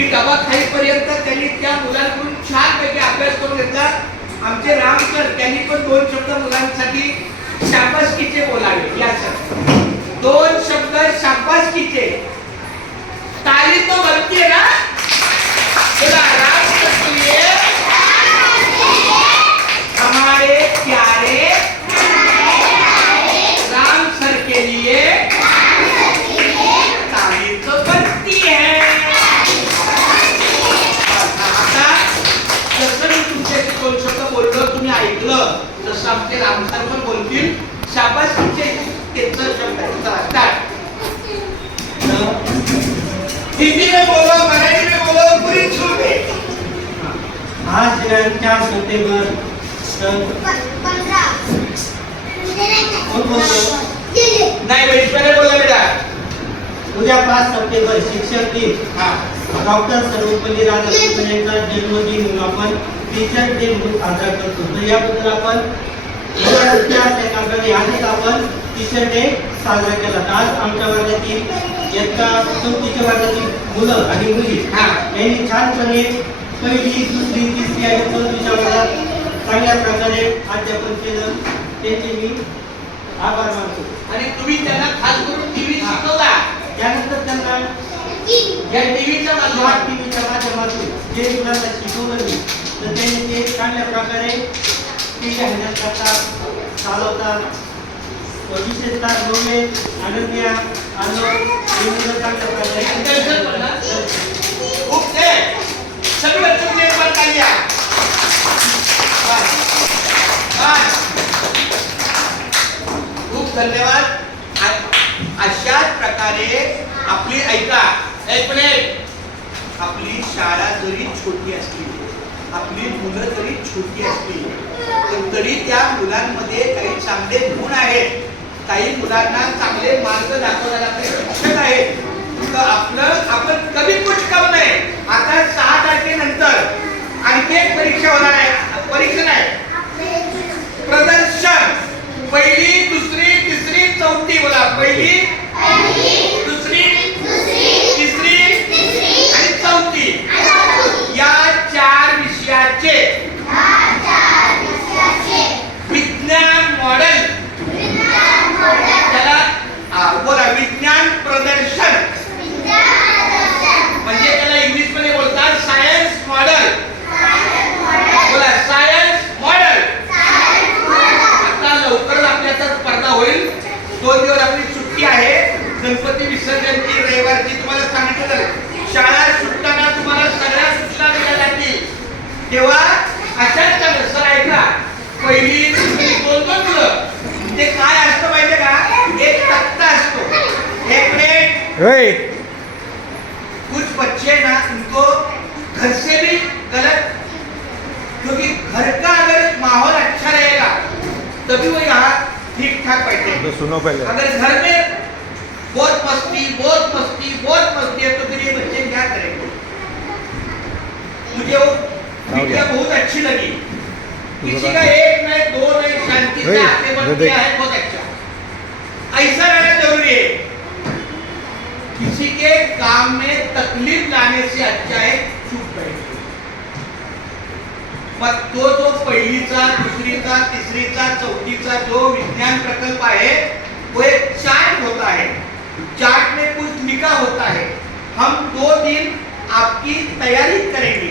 मी डबा खाईपर्यंत त्यांनी त्या मुलांकडून छानपैकी अभ्यास करून घेतला. आमचे राम सर त्यांनी पण 2 शब्द मुलांसाठी शाबासकीचे बोलावे. या सर 2 शब्द शाबासकीचे. ताली तो बनती है ना. बोला राम सर के लिए, हमारे प्यारे राम सर के लिए ताली तो बनती है. आता जसं मी तुमच्याशी 2 शब्द बोललो, तुम्ही ऐकलं, तसं आमचे राम सर पण बोलतील. शाबासकीचे त्यांचा शब्द स्टार्ट. हिंदी में बोलो, मराठी में बोलो, पूरी छूट है. आज 4 सप्टेंबर 15 नाही वैश्वर्य बोला बेटा. उद्या 5 सप्टेंबर शिक्षक दिन. डॉक्टर सर्वपल्ली राधाकृष्णन यांचा जन्मदिन म्हणून आपण टीचर डे म्हणून साजरा करतो. तर याबद्दल आपण आधीच आपण टीचर डे साजरा केला. आज आमच्या वर्गातील इयत्ता 4थीच्या वर्गातील मुलं आणि मुली यांनी छानपणे 1ली, 2री, 3री आणि 4थीच्या वर्गात चांगल्या प्रकारे अध्यापन केलं. त्यांचे मी आभार मानतो. आणि तुम्ही त्यांना खास करून टीव्ही शिकवला. त्यानंतर त्यांना या टीव्हीच्या माध्यमातून जे मुलांना शिकवलं मी, तर त्यांनी ते चांगल्या प्रकारे टीव्ही हँडल करतात, चालवतात. विशेषतः नवले अनन्या आलो हे मुलं चांगल्या प्रकारे खूप सगळे बच्चों ने एक बार तालियां. खूप धन्यवाद. अशाच प्रकारे आपली ऐका एक मिनिट. आपली शाळा जरी छोटी असली, आपली मुलं जरी छोटी असली, तरी त्या मुलांमध्ये काही चांगले गुण आहेत, काही मुलांना चांगले मार्ग दाखवणारा शिक्षक आहेत. तर आपण कधी कुछ कम नाही. आता 6 तारखेनंतर आणखी एक परीक्षा होणार आहे. परीक्षा नाही, प्रदर्शन. 1ली, 2री, 3री, 4थी. बोला 1ली, 2री, 3री आणि 4थी या 4 विषयाचे विज्ञान मॉडेल. त्याला बोला विज्ञान प्रदर्शन, म्हणजे त्याला इंग्लिश मध्ये बोलतात सायन्स मॉडेल. बोला सायन्स मॉडेल. आता लवकरच आपल्याचा स्पर्धा होईल. 2 दिवस आपली सुट्टी आहे. गणपती विसर्जनची, रविवारची. तुम्हाला सांगितलं शाळा सुटताना तुम्हाला सगळ्या सूचना दिल्या जातील. तेव्हा अशाच सर ऐका, 1ली, 2री, 2 मुलं. ते काय असतं माहितीये का, एक तख्ता असतो. एक मिनिट. कुछ बच्चे ना उनको घर से भी गलत, क्योंकि घर का अगर माहौल अच्छा रहेगा तभी वो यहाँ ठीक ठाक बैठे. तो सुनो पहले. अगर घर में बहुत मस्ती है तो फिर ये बच्चे क्या करेंगे. मुझे वो वीडियो बहुत अच्छी लगी. किसी का 1 नहीं 2 नहीं, शांति से आगे बढ़ गया है, बहुत अच्छा. ऐसा रहना जरूरी है. किसी के काम में तकलीफ लाने से अच्छा है चुप बैठे. मग तो जो 1लीचा, 2रीचा, 3रीचा, 4थीचा जो विज्ञान प्रकल्प है वो एक चार्ट होता है. चार्ट में कुछ लिखा होता है. हम 2 दिन आपकी तैयारी करेंगे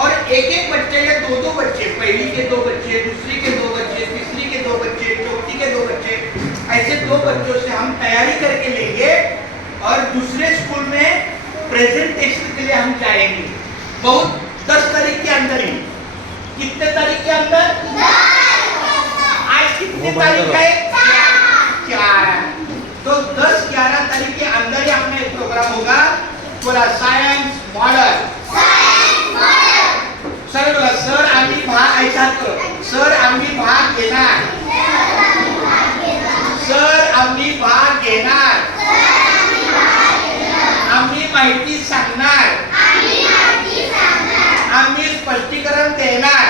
और एक बच्चे या 2 बच्चे, 1ली के 2 बच्चे, 2री के 2 बच्चे, 3री के 2 बच्चे, 4थी के 2 बच्चे, ऐसे 2 बच्चों से हम तैयारी करके लेंगे और दूसरे स्कूल में प्रेजेंटेशन के लिए हम जाएंगे. बहुत 10 तारीख के अंदर ही. कितने तारीख के अंदर? आज कितनी तारीख है? 4. तो 10-11 तारीख के अंदर ही अपना एक प्रोग्राम होगा. बोला सायन्स मॉडेल. सर बोला सर आम्ही भाग ऐसा करो. सर आम्ही भाग घेणार. सर आम्ही भाग घेणार. आम्ही माहिती सांगणार. आम्ही स्पष्टीकरण देणार.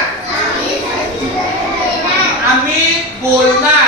आम्ही बोलणार.